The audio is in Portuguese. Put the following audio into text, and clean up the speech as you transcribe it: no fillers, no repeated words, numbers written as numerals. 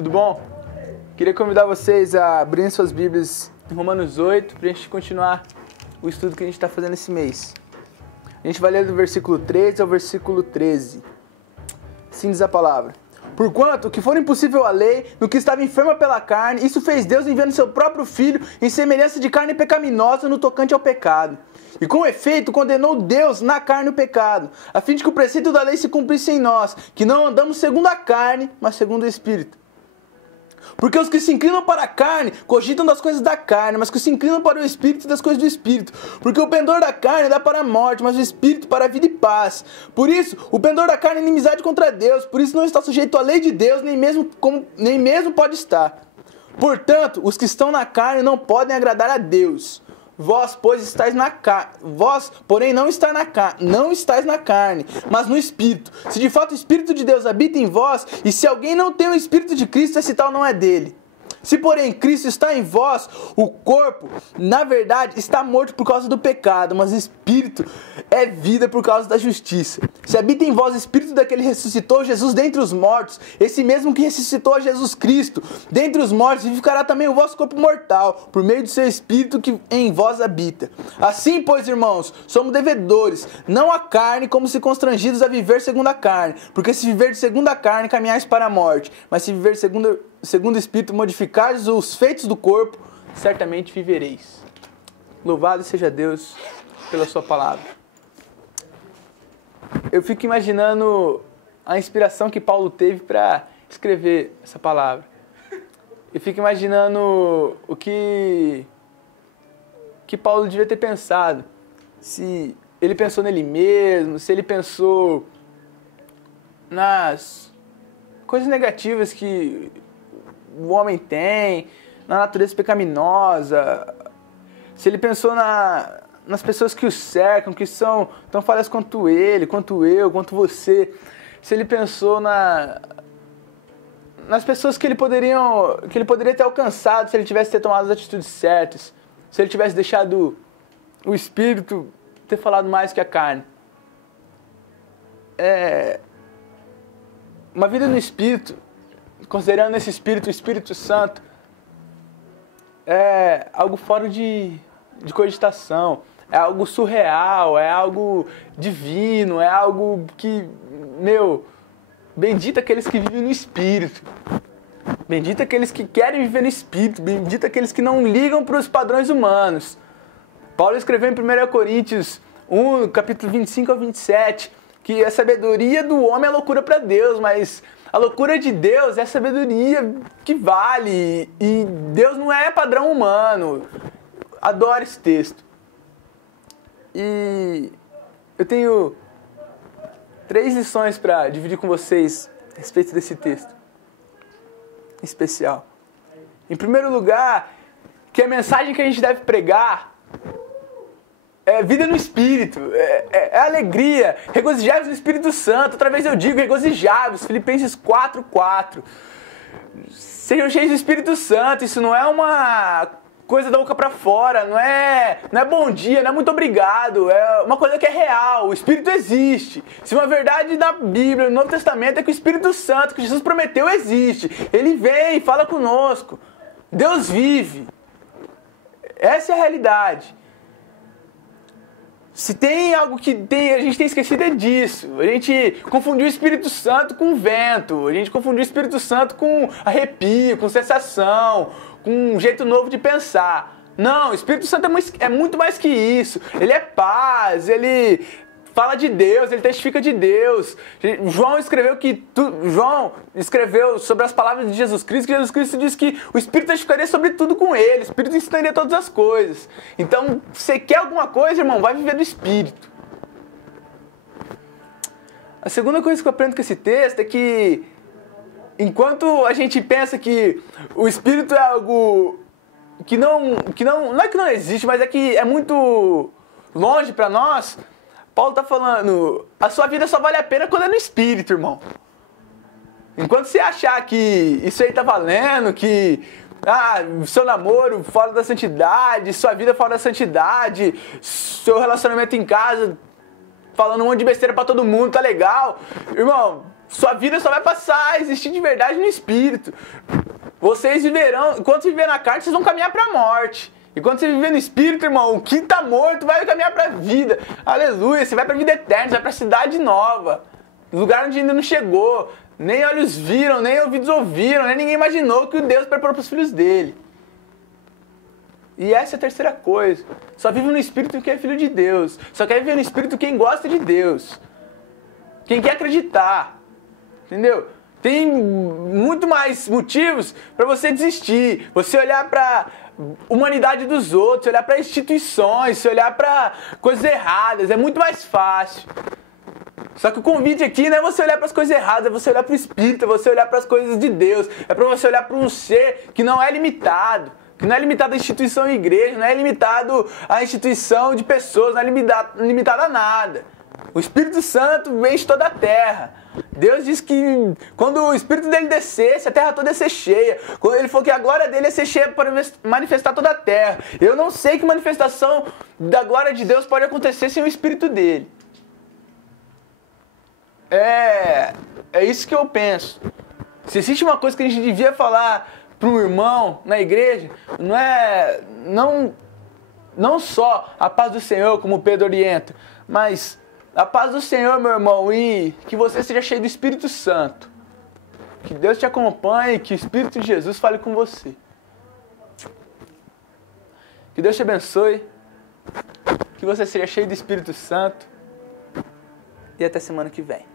tudo bom? Queria convidar vocês a abrirem suas Bíblias em Romanos 8 para a gente continuar o estudo que a gente está fazendo esse mês. A gente vai ler do versículo 13 ao versículo 13. Assim diz a palavra. Porquanto, o que for impossível à lei, no que estava enferma pela carne, isso fez Deus enviando seu próprio Filho em semelhança de carne pecaminosa no tocante ao pecado. E com efeito condenou Deus na carne o pecado, a fim de que o preceito da lei se cumprisse em nós, que não andamos segundo a carne, mas segundo o Espírito. Porque os que se inclinam para a carne cogitam das coisas da carne, mas os que se inclinam para o Espírito das coisas do Espírito. Porque o pendor da carne dá para a morte, mas o Espírito para a vida e paz. Por isso, o pendor da carne é inimizade contra Deus, por isso não está sujeito à lei de Deus, nem mesmo pode estar. Portanto, os que estão na carne não podem agradar a Deus. Vós, pois, estáis na carne. Vós, porém, não estáis na carne, mas no Espírito. Se de fato o Espírito de Deus habita em vós, e se alguém não tem o Espírito de Cristo, esse tal não é dele. Se, porém, Cristo está em vós, o corpo, na verdade, está morto por causa do pecado, mas o Espírito é vida por causa da justiça. Se habita em vós o Espírito daquele que ressuscitou Jesus dentre os mortos, esse mesmo que ressuscitou a Jesus Cristo dentre os mortos, vivificará também o vosso corpo mortal, por meio do seu Espírito que em vós habita. Assim, pois, irmãos, somos devedores, não à carne, como se constrangidos a viver segundo a carne, porque se viver segundo a carne, caminhais para a morte, mas se viver segundo o Espírito, modificares os feitos do corpo, certamente vivereis. Louvado seja Deus pela sua palavra. Eu fico imaginando a inspiração que Paulo teve para escrever essa palavra. Eu fico imaginando o que Paulo devia ter pensado. Se ele pensou nele mesmo, se ele pensou nas coisas negativas que o homem tem, na natureza pecaminosa, se ele pensou nas pessoas que o cercam, que são tão falhas quanto ele, quanto eu, quanto você, se ele pensou nas pessoas que ele poderia ter alcançado se ele tivesse tomado as atitudes certas, se ele tivesse deixado o Espírito ter falado mais que a carne. Uma vida no Espírito, considerando esse Espírito, o Espírito Santo, é algo fora de cogitação, é algo surreal, é algo divino, é algo que, bendito aqueles que vivem no Espírito, bendito aqueles que querem viver no Espírito, bendito aqueles que não ligam para os padrões humanos. Paulo escreveu em 1 Coríntios 1, capítulo 25 ao 27, que a sabedoria do homem é loucura para Deus, mas a loucura de Deus é a sabedoria que vale, e Deus não é padrão humano. Adoro esse texto. E eu tenho 3 lições para dividir com vocês a respeito desse texto em especial. Em primeiro lugar, que a mensagem que a gente deve pregar é vida no Espírito, é alegria, regozijai-vos no Espírito Santo. Outra vez eu digo, regozijai-vos, Filipenses 4:4. Sejam cheios do Espírito Santo. Isso não é uma coisa da boca pra fora, não é bom dia, não é muito obrigado, é uma coisa que é real. O Espírito existe. Se uma verdade da Bíblia, no Novo Testamento, é que o Espírito Santo, que Jesus prometeu, existe. Ele vem, fala conosco. Deus vive. Essa é a realidade. Se tem algo que a gente tem esquecido é disso. A gente confundiu o Espírito Santo com vento. A gente confundiu o Espírito Santo com arrepio, com sensação, com um jeito novo de pensar. Não, o Espírito Santo é muito mais que isso. Ele é paz, ele fala de Deus, ele testifica de Deus. João escreveu sobre as palavras de Jesus Cristo, que Jesus Cristo disse que o Espírito testificaria sobre tudo com ele, o Espírito ensinaria todas as coisas. Então, se você quer alguma coisa, irmão, vai viver do Espírito. A segunda coisa que eu aprendo com esse texto é que, enquanto a gente pensa que o Espírito é algo que não é que não existe, mas é que é muito longe para nós, Paulo está falando, a sua vida só vale a pena quando é no Espírito, irmão. Enquanto você achar que isso aí tá valendo, que seu namoro fora da santidade, sua vida fora da santidade, seu relacionamento em casa, falando um monte de besteira pra todo mundo, tá legal. Irmão, Sua vida só vai passar a existir de verdade no Espírito. Vocês viverão, enquanto você viver na carne, vocês vão caminhar para a morte. E quando você viver no Espírito, irmão, o que está morto vai caminhar para a vida. Aleluia, você vai para a vida eterna, você vai para a cidade nova. Lugar onde ainda não chegou. Nem olhos viram, nem ouvidos ouviram, nem ninguém imaginou que o Deus preparou para os filhos dele. E essa é a terceira coisa. Só vive no Espírito quem é filho de Deus. Só quer viver no Espírito quem gosta de Deus. Quem quer acreditar. Entendeu? Tem muito mais motivos para você desistir. Você olhar para humanidade dos outros, olhar para instituições, olhar para coisas erradas. É muito mais fácil. Só que o convite aqui não é você olhar para as coisas erradas, é você olhar para o Espírito, é você olhar para as coisas de Deus. É para você olhar para um ser que não é limitado. Que não é limitado à instituição e igreja, não é limitado à instituição de pessoas, não é limitado a nada. O Espírito Santo enche toda a terra. Deus diz que quando o Espírito dele descesse, a terra toda ia ser cheia. Quando ele falou que a glória dele ia ser cheia para manifestar toda a terra. Eu não sei que manifestação da glória de Deus pode acontecer sem o Espírito dele. É isso que eu penso. Se existe uma coisa que a gente devia falar para um irmão na igreja, não só a paz do Senhor, como Pedro orienta, mas a paz do Senhor, meu irmão, e que você seja cheio do Espírito Santo. Que Deus te acompanhe, que o Espírito de Jesus fale com você. Que Deus te abençoe, que você seja cheio do Espírito Santo, e até semana que vem.